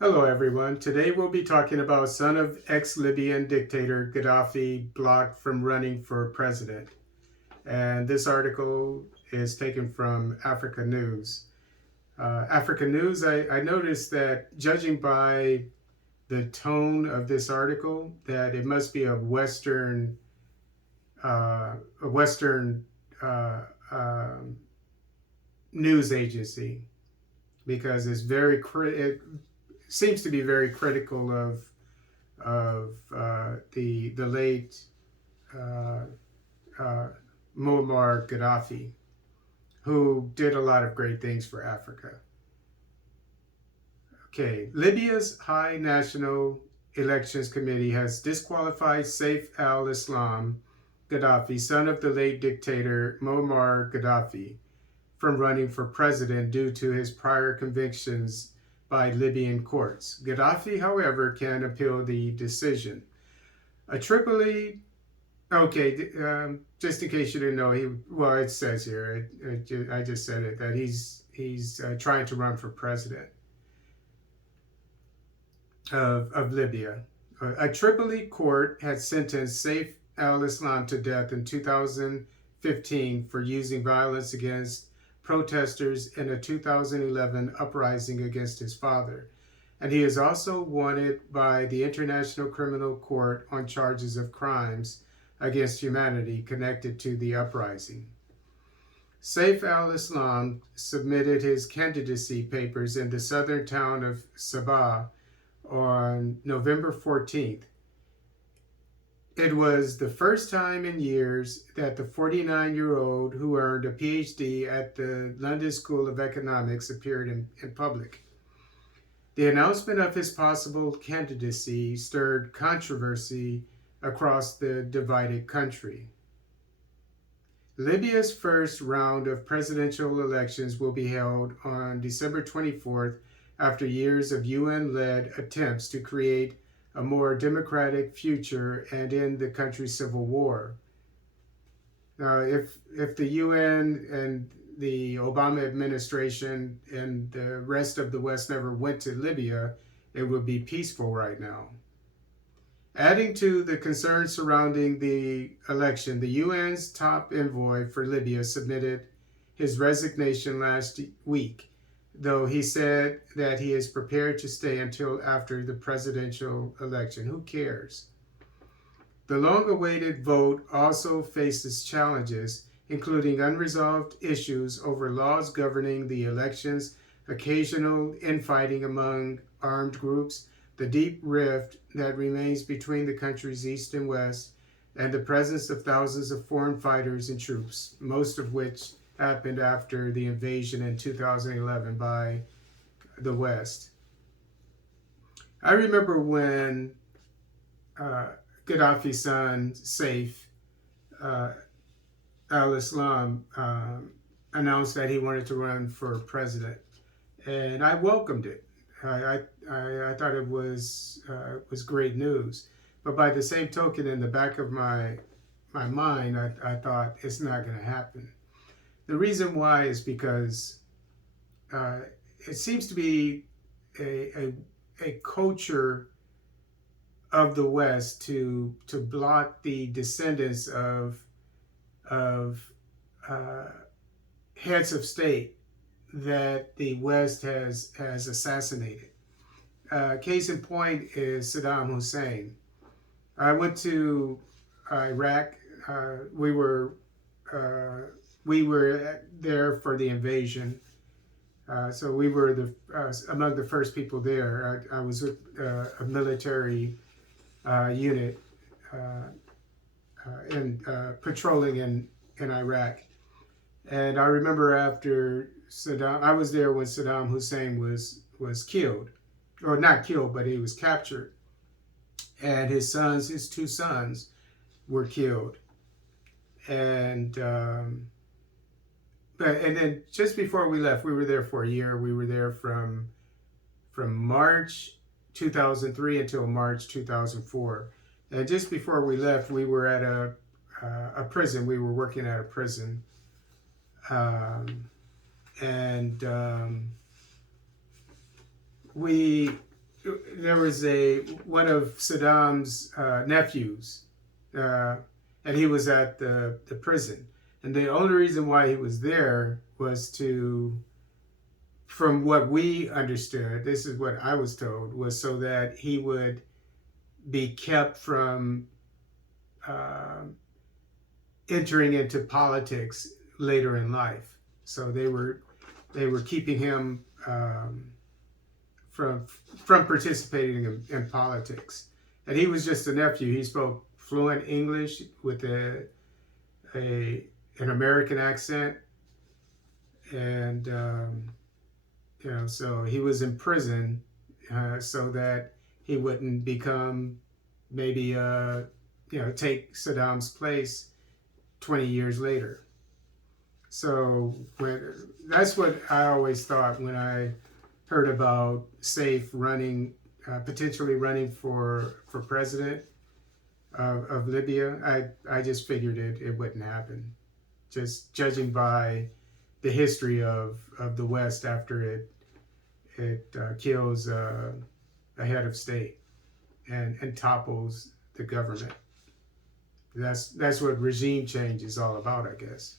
Hello everyone. Today we'll be talking about son of ex-Libyan dictator Gaddafi blocked from running for president. And this article is taken from Africa News. Africa News, I noticed that judging by the tone of this article, that it must be a Western uh, um, news agency, because it seems to be very critical of the late uh, uh, Moammar Gadhafi, who did a lot of great things for Africa. Okay, Libya's High National Elections Committee has disqualified Seif al-Islam Gaddafi, son of the late dictator Moammar Gadhafi, from running for president due to his prior convictions by Libyan courts. Gaddafi, however, can appeal the decision. Just in case you didn't know, it says here, I just said it, that he's trying to run for president of Libya. A Tripoli court had sentenced Seif al-Islam to death in 2015 for using violence against protesters in a 2011 uprising against his father. And he is also wanted by the International Criminal Court on charges of crimes against humanity connected to the uprising. Seif al-Islam submitted his candidacy papers in the southern town of Sabah on November 14th. It was the first time in years that the 49-year-old who earned a PhD at the London School of Economics appeared in public. The announcement of his possible candidacy stirred controversy across the divided country. Libya's first round of presidential elections will be held on December 24th after years of UN-led attempts to create a more democratic future and end the country's civil war. Now, if the UN and the Obama administration and the rest of the West never went to Libya, it would be peaceful right now. Adding to the concerns surrounding the election, the UN's top envoy for Libya submitted his resignation last week, though he said that he is prepared to stay until after the presidential election. Who cares? The long-awaited vote also faces challenges, including unresolved issues over laws governing the elections, occasional infighting among armed groups, the deep rift that remains between the country's east and west, and the presence of thousands of foreign fighters and troops, most of which happened after the invasion in 2011 by the West. I remember when Gaddafi's son, Seif al-Islam, announced that he wanted to run for president, and I welcomed it. I thought it was great news, but by the same token, in the back of my mind, I thought it's not going to happen. The reason why is because it seems to be a culture of the West to block the descendants of heads of state that the West has assassinated. Case in point is Saddam Hussein. I went to Iraq. We were there for the invasion, so we were among the first people there. I was with a military unit patrolling in Iraq, and I remember after Saddam, I was there when Saddam Hussein was killed, or not killed, but he was captured, and his two sons, were killed, and then just before we left, we were there for a year. We were there from March 2003 until March 2004. And just before we left, we were at a prison. We were working at a prison, um, and we there was one of Saddam's nephews, and he was at the prison. And the only reason why he was there was to, from what we understood, this is what I was told, was so that he would be kept from entering into politics later in life. So they were keeping him from participating in politics. And he was just a nephew. He spoke fluent English with an American accent, and so he was in prison so that he wouldn't become maybe take Saddam's place 20 years later. So that's what I always thought when I heard about Seif running, potentially running for president of Libya. I just figured it wouldn't happen, just judging by the history of the West after it kills a head of state and topples the government. That's what regime change is all about, I guess.